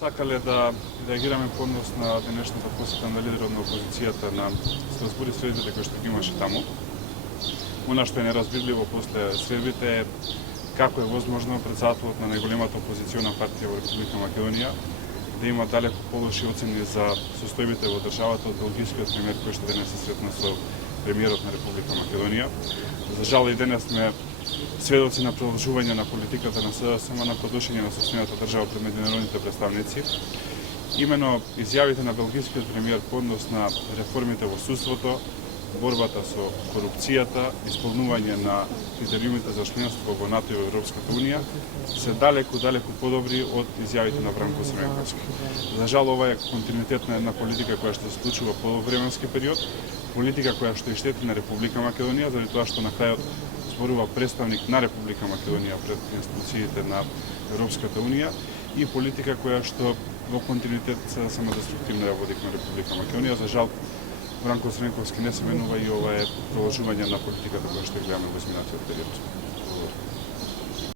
Сакале да реагираме по однос на денешната посета на лидерот на опозицијата на Страсбур и средбите кои што ги имаше таму. Она што е неразбирливо после средбите е како е возможно председателот на најголемата опозициона партија во Република Македонија да има далеку полоши оцени за состојбите во државата од белгискиот премиер кој што денес се сретна со премиерот на Република Македонија. За жал и денес сме сведоци на продолжување на политиката на СДСМ на подошење на сопствената држава пред меѓународните представници. Именно изјавите на белгискиот премиер по однос на реформите во судството, борбата со корупцијата, исполнување на критериумите за членство во НАТО и во Европската унија се далеку подобри од изјавите на Бранко Црвенковски. За жал ова е континуитет на една политика која што се случува по временски период, политика која што и штети на Република Македонија, заради тоа што на крајот зборува представник на Република Македонија пред институциите на Европската унија и политика која што во континуитет само деструктивно ја води кон Република Македонија. За жал Бранко Црвенковски не се менува и ова е продолжување на политиката која што гледаме во изминатиот период.